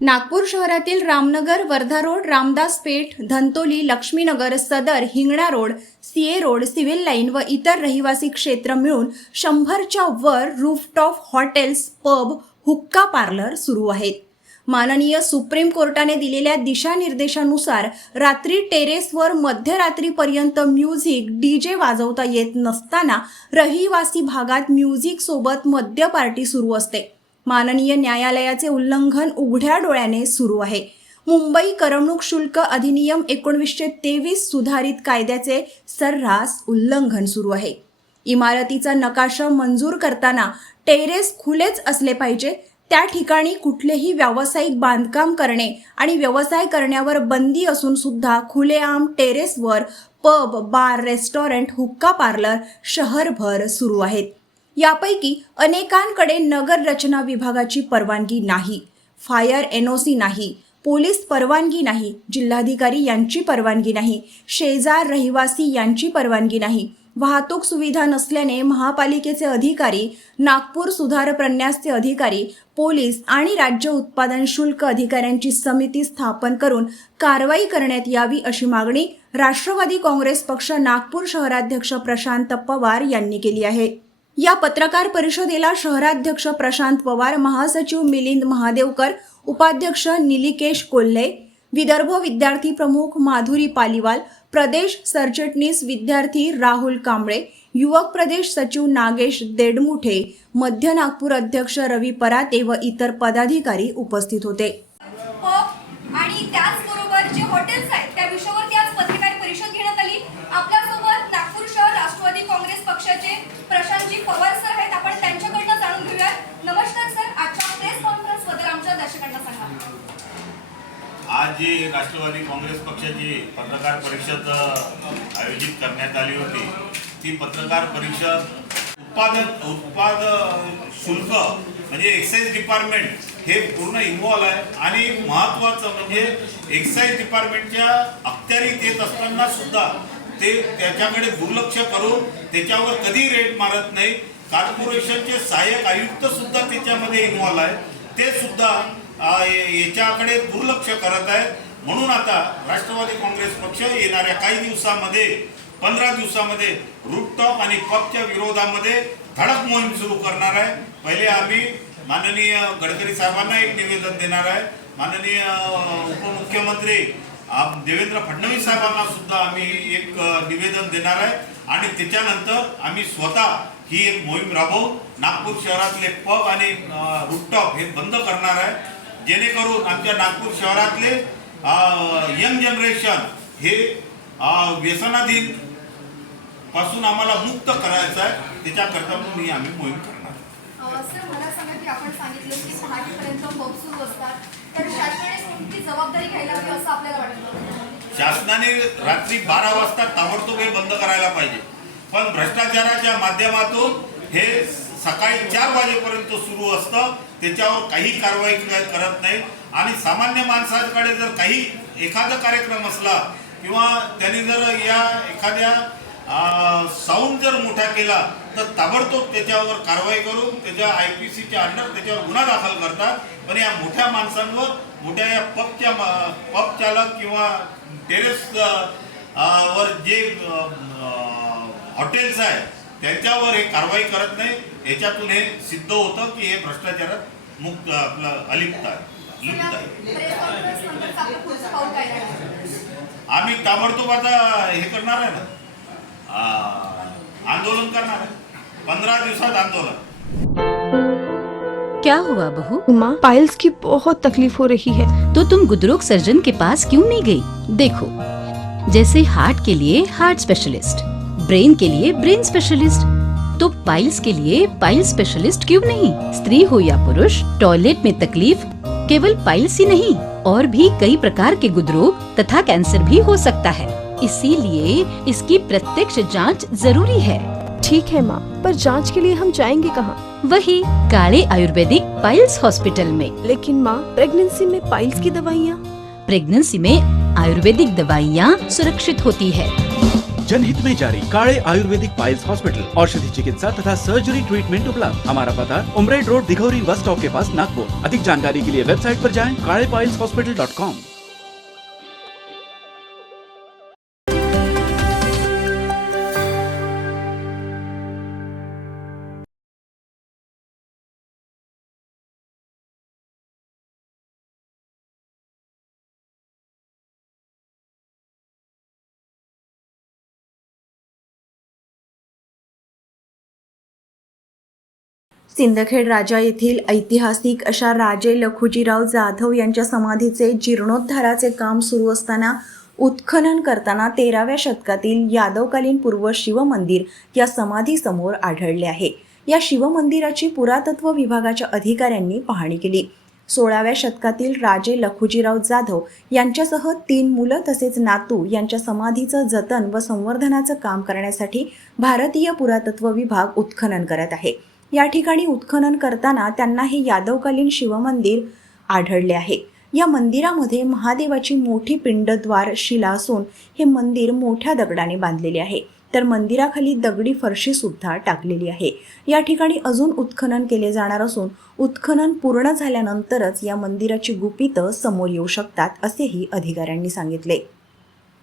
नागपूर शहरातील Ramnagar Wardha road Ramdaspeth Dhantoli Laxminagar Sadar Hingna road CA road civil line व इतर रहिवासी क्षेत्र मिळून शंभरच्या वर rooftop hotels pub hookah parlour सुरू आहेत. माननीय सुप्रीम कोर्टाने दिलेल्या दिशानिर्देशानुसार रात्री टेरेसवर मध्यरात्रीपर्यंत म्युझिक डीजे वाजवता येत नसताना रहिवासी भागात म्युझिक सोबत मद्य पार्टी सुरू असते. माननीय न्यायालयाचे उल्लंघन उघड्या डोळ्याने सुरू आहे. मुंबई करमणूक शुल्क अधिनियम एकोणवीसशे तेवीस सुधारित कायद्याचे सर्रास उल्लंघन सुरू आहे. इमारतीचा नकाशा मंजूर करताना टेरेस खुलेच असले पाहिजे त्या ठिकाणी कुठलेही व्यावसायिक बांधकाम करणे आणि व्यवसाय करण्यावर बंदी असून सुद्धा खुलेआम टेरेसवर pub bar restaurant hookah parlour शहरभर सुरू आहेत. यापैकी अनेकांकडे नगर रचना विभागाची परवानगी नाही फायर एन ओ सी नाही पोलीस परवानगी नाही जिल्हाधिकारी यांची परवानगी नाही शेजार रहिवासी यांची परवानगी नाही वाहतूक सुविधा नसल्याने महापालिकेचे अधिकारी नागपूर सुधार प्रन्यासचे अधिकारी पोलीस आणि राज्य उत्पादन शुल्क अधिकाऱ्यांची समिती स्थापन करून कारवाई करण्यात यावी अशी मागणी राष्ट्रवादी काँग्रेस पक्ष नागपूर शहराध्यक्ष प्रशांत पवार यांनी केली आहे. या पत्रकार परिषदेला शहराध्यक्ष प्रशांत पवार महासचिव मिलिंद महादेवकर उपाध्यक्ष निलिकेश कोल्हे विदर्भ विद्यार्थी प्रमुख माधुरी पालिवाल प्रदेश सरचिटणीस विद्यार्थी राहुल कांबळे युवक प्रदेश सचिव नागेश देडमुठे मध्य नागपूर अध्यक्ष रवी पराते व इतर पदाधिकारी उपस्थित होते पब आणि त्याचबरोबर जे हॉटेल्स आहेत त्या विषयावरती आज पत्रकार परिषद घेण्यात आली आपल्यासोबत नागपूर शहर राष्ट्रवादी काँग्रेस पक्षाचे प्रशांतजी पवार सर आहेत आपण त्यांच्याकडनं जाणून घेऊया नमस्कार सर आजच्या प्रेस कॉन्फरन्सबद्दल आमच्या दर्शकांना सांगा आज जी राष्ट्रवादी काँग्रेस पक्षाची पत्रकार परिषद आयोजित करण्यात आली होती. ती पत्रकार परिषद उत्पादन उत्पाद शुल्क म्हणजे एक्साईज डिपार्टमेंट हे पूर्ण इन्व्हॉल्व आहे. आणि महत्त्वाचं म्हणजे एक्साईज डिपार्टमेंटच्या अखत्यारीत येत असताना सुद्धा ते त्याच्याकडे दुर्लक्ष करून त्याच्यावर कधी रेट मारत नाही. कॉर्पोरेशनचे सहाय्यक आयुक्त सुद्धा त्याच्यामध्ये इन्व्हॉल्व आहे. ते सुद्धा याच्याकडे दुर्लक्ष करत आहे म्हणून आता राष्ट्रवादी काँग्रेस पक्ष येणाऱ्या काही दिवसामध्ये पंधरा दिवसामध्ये रूपटॉप आणि पबच्या विरोधामध्ये धडक मोहीम सुरू करणार आहे. पहिले आम्ही माननीय गडकरी साहेबांना एक निवेदन देणार आहे. माननीय उपमुख्यमंत्री देवेंद्र फडणवीस साहेबांना सुद्धा आम्ही एक निवेदन देणार आहे. आणि त्याच्यानंतर आम्ही स्वतः ही एक मोहीम राबवू. नागपूर शहरातले पब आणि रूपटॉप हे बंद करणार आहे. जेणेकरून आमच्या नागपूर शहरातले यंग जनरेशन हे व्यसनाधीन पासून आम्हाला मुक्त करायचं आहे. त्याच्याकरता म्हणून ही आम्ही मोहीम करणार. आहे. अ, सर मला सांगा की आपण सांगितलं की पहाटेपर्यंत पब सुरू असतात. तर शासनाने कोणती जबाबदारी घ्यायला हवी असं आपल्याला वाटतं? शासनाने रात्री बारा वाजता ताबडतोब हे बंद करायला पाहिजे. पण भ्रष्टाचाराच्या माध्यमातून हे सकाळी चार वाजेपर्यंत सुरू असतं. त्याच्यावर काही कारवाई करत नाही. आणि सामान्य माणसाकडे जर काही एखादा कार्यक्रम असला किंवा त्यांनी जर या एखाद्या साऊंड जर मोठा केला तर ताबडतोब त्याच्यावर कारवाई करून त्याच्या आय पी सीच्या अंडर त्याच्यावर गुन्हा दाखल करतात. पण या मोठ्या माणसांवर मोठ्या या पबच्या मा- पब चालक किंवा टेरेस वर जे हॉटेल्स आहे त्यांच्यावर हे कारवाई करत नाही. याच्यातून हे सिद्ध होतं की हे भ्रष्टाचारात मुक्त आपलं अलिप्त आहे. लिप्त आहे. आम्ही ताबडतोब आता हे करणार आहे ना? आंदोलन करणार आहे. पंधरा दिवसात आंदोलन. क्या हुआ बहू? माँ पाइल्स की बहुत तकलीफ हो रही है। तो तुम गुदरोग सर्जन के पास क्यों नहीं गई? देखो जैसे हार्ट के लिए हार्ट स्पेशलिस्ट। ब्रेन के लिए ब्रेन स्पेशलिस्ट तो पाइल्स के लिए पाइल स्पेशलिस्ट क्यों नहीं? स्त्री हो या पुरुष टॉयलेट में तकलीफ़ केवल पाइल्स ही नहीं और भी कई प्रकार के गुदरोग तथा कैंसर भी हो सकता है। इसीलिए इसकी प्रत्यक्ष जाँच ज़रूरी है। ठीक है माँ पर जाँच के लिए हम जाएँगे कहाँ? वही काले आयुर्वेदिक पाइल्स हॉस्पिटल में। लेकिन माँ प्रेगनेंसी में पाइल्स की दवाइयाँ? प्रेगनेंसी में आयुर्वेदिक दवाइयाँ सुरक्षित होती है। जनहित में जारी काले आयुर्वेदिक पाइल्स हॉस्पिटल, औषधि चिकित्सा तथा सर्जरी ट्रीटमेंट उपलब्ध। हमारा पता, Umred road, Dighori bus stop के पास, नागपुर। अधिक जानकारी के लिए वेबसाइट आरोप जाए Kale piles hospital dot com Sindkhed Raja येथील ऐतिहासिक अशा राजे लखुजीराव जाधव यांच्या समाधीचे जीर्णोद्धाराचे काम सुरू असताना उत्खनन करताना तेराव्या शतकातील यादवकालीन पूर्व शिवमंदिर या समाधीसमोर आढळले आहे. या शिवमंदिराची पुरातत्व विभागाच्या अधिकाऱ्यांनी पाहणी केली. सोळाव्या शतकातील राजे लखुजीराव जाधव यांच्यासह तीन मुलं तसेच नातू यांच्या समाधीचं जतन व संवर्धनाचं काम करण्यासाठी भारतीय पुरातत्व विभाग उत्खनन करत आहे. या ठिकाणी उत्खनन करताना त्यांना हे यादवकालीन शिवमंदिर आढळले आहे. या मंदिरामध्ये महादेवाची मोठी पिंडद्वार शिला असून हे मंदिर मोठ्या दगडाने बांधलेले आहे. तर मंदिराखाली दगडी फरशी सुद्धा टाकलेली आहे. या ठिकाणी अजून उत्खनन केले जाणार असून उत्खनन पूर्ण झाल्यानंतरच या मंदिराची गुपितं समोर येऊ शकतात असेही अधिकाऱ्यांनी सांगितले.